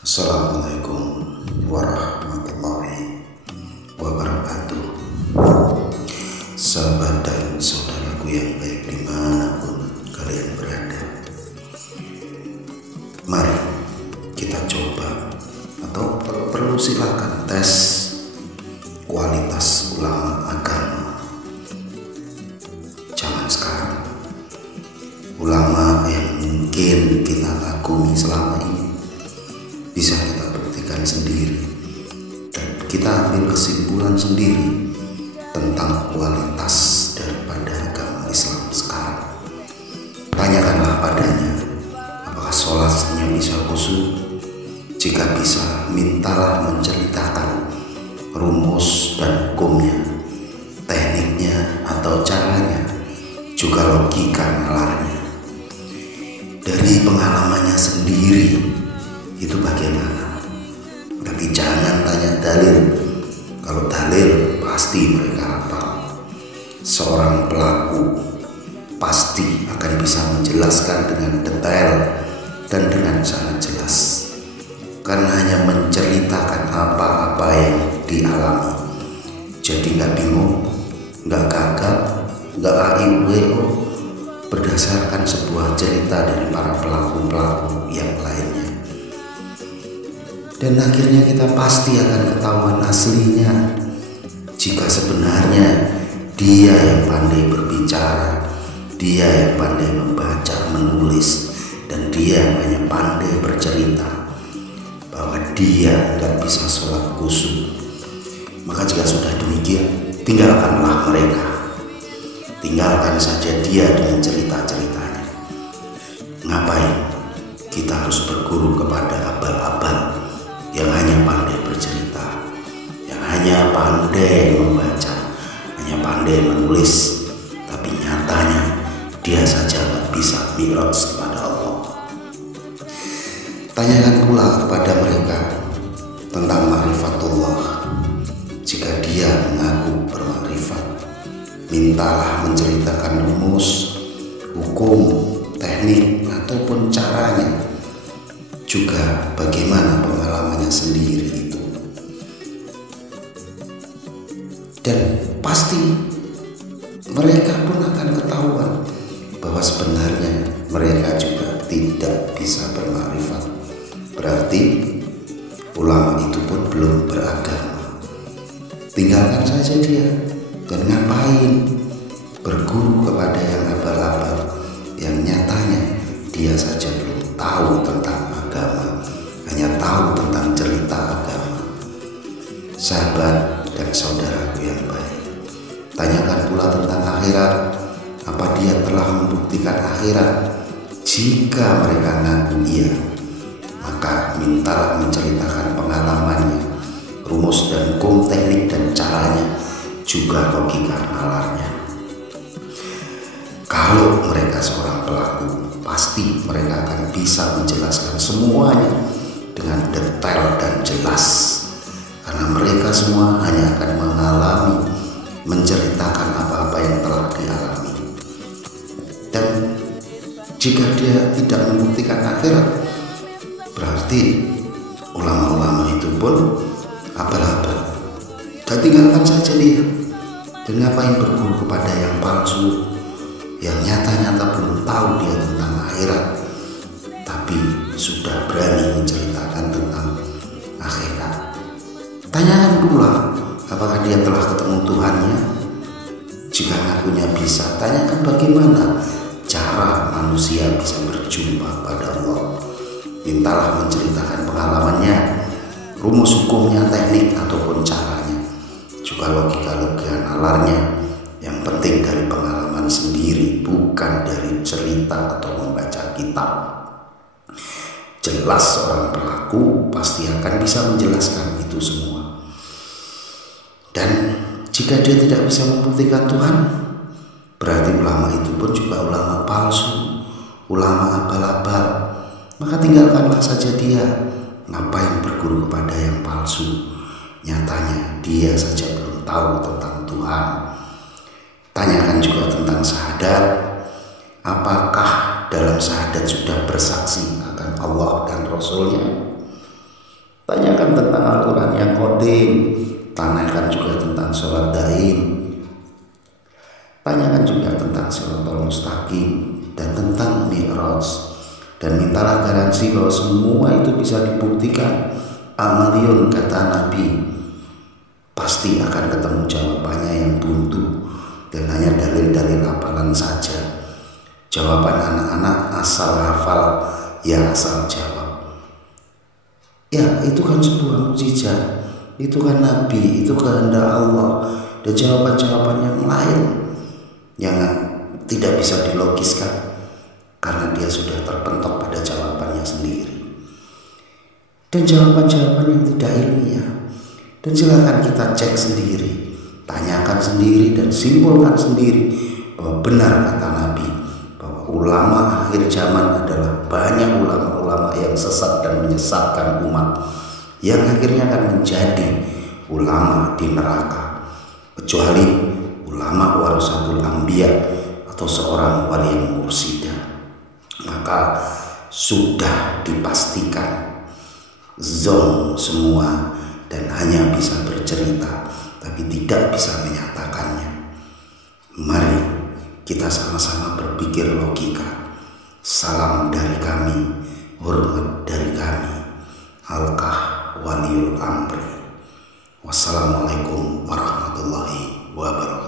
Assalamualaikum warahmatullahi wabarakatuh. Sahabat dan saudaraku yang baik dimanapun kalian berada, mari kita coba, atau kalau perlu silakan tes kualitas ulama agama zaman sekarang. Ulama yang mungkin kita kagumi selama ini bisa kita buktikan sendiri dan kita ambil kesimpulan sendiri tentang kualitas daripada agama Islam sekarang. Tanyakanlah padanya, apakah sholatnya bisa khusyuk? Jika bisa, mintalah menceritakan rumus dan hukumnya, tekniknya atau caranya, juga logika nalarnya dari pengalamannya sendiri. Itu bagaimana? Tapi jangan tanya dalil. Kalau dalil pasti mereka hafal. Seorang pelaku pasti akan bisa menjelaskan dengan detail dan dengan sangat jelas, karena hanya menceritakan apa-apa yang dialami. Jadi nggak bingung, nggak gagap, nggak aiu, berdasarkan sebuah cerita dari para pelaku-pelaku yang lainnya. Dan akhirnya kita pasti akan ketahuan aslinya jika sebenarnya dia yang pandai berbicara, dia yang pandai membaca, menulis, dan dia yang hanya pandai bercerita bahwa dia tidak bisa sholat khusyuk. Maka jika sudah demikian, tinggalkanlah mereka, tinggalkan saja dia dengan cerita-ceritanya. Ngapain kita harus berguru kepada abal-abal yang hanya pandai bercerita, yang hanya pandai membaca, hanya pandai menulis, tapi nyatanya dia saja tak bisa mi'raj kepada Allah. Tanyakan pula kepada mereka tentang ma'rifatullah. Jika dia mengaku bermakrifat, mintalah menceritakan rumus, hukum, teknik, ataupun caranya, juga bagaimana pengalamannya sendiri itu. Dan pasti mereka pun akan ketahuan bahwa sebenarnya mereka juga tidak bisa bermakrifat. Berarti ulama itu pun belum beragama. Tinggalkan saja dia. Dan ngapain berguru kepada yang abal-abal, yang nyatanya dia saja belum tahu tentang agama, hanya tahu tentang cerita agama. Sahabat dan saudaraku yang baik, tanyakan pula tentang akhirat. Apa dia telah membuktikan akhirat? Jika mereka ngaku iya, maka mintalah menceritakan pengalamannya, rumus dan hukum, teknik dan caranya, juga logika nalarnya. Kalau mereka seorang pelaku, pasti mereka akan bisa menjelaskan semuanya dengan detail dan jelas, karena mereka semua hanya akan mengalami, menceritakan apa-apa yang telah dialami. Dan jika dia tidak membuktikan akhirat, berarti ulama-ulama itu pun abal-abal. Dan tinggalkan saja dia. Dan ngapain berguru kepada yang palsu, yang nyata-nyata belum tahu dia tentang akhirat, tapi sudah berani menceritakan tentang akhirat. Tanyakan pula apakah dia telah ketemu Tuhannya. Jika ngakunya bisa, tanyakan bagaimana cara manusia bisa berjumpa pada Allah. Mintalah menceritakan pengalamannya, rumus hukumnya, teknik ataupun caranya, juga logika-logika nalarnya. Yang penting dari pengalaman sendiri, bukan dari cerita atau membaca kitab. Jelas seorang pelaku pasti akan bisa menjelaskan itu semua. Dan jika dia tidak bisa membuktikan Tuhan, berarti ulama itu pun juga ulama palsu, ulama abal-abal. Maka tinggalkanlah saja dia. Ngapain berguru kepada yang palsu? Nyatanya dia saja belum tahu tentang Tuhan. Tanyakan juga tentang syahadat. Apakah dalam syahadat sudah bersaksi akan Allah dan Rasulnya? Tanyakan tentang Al-Quran yang qadim, tanyakan juga tentang sholat daim, tanyakan juga tentang Shiratal Mustaqim dan tentang Mi'raj, dan mintalah garansi bahwa semua itu bisa dibuktikan. Amaliyun, kata Nabi, pasti akan ketemu jawabannya yang buntu dan hanya dalil-dalil hafalan saja. Jawaban anak-anak asal hafal, ya asal jawab. Ya, itu kan sebuah mukjizat, itu kan Nabi, itu kehendak Allah. Dan jawaban-jawaban yang lain yang tidak bisa dilogiskan karena dia sudah terpentok pada jawabannya sendiri. Dan jawaban-jawaban yang tidak ilmiah. Dan silakan kita cek sendiri, tanyakan sendiri dan simpulkan sendiri bahwa benar kata Nabi, bahwa ulama akhir zaman adalah banyak ulama-ulama yang sesat dan menyesatkan umat, yang akhirnya akan menjadi ulama di neraka, kecuali ulama warasatul anbiya atau seorang wali yang mursyida. Maka sudah dipastikan zon semua dan hanya bisa bercerita tapi tidak bisa menyatakannya. Mari kita sama-sama berpikir logika. Salam dari kami, hormat dari kami, Alkah Waliul Amri. Wassalamualaikum warahmatullahi wabarakatuh.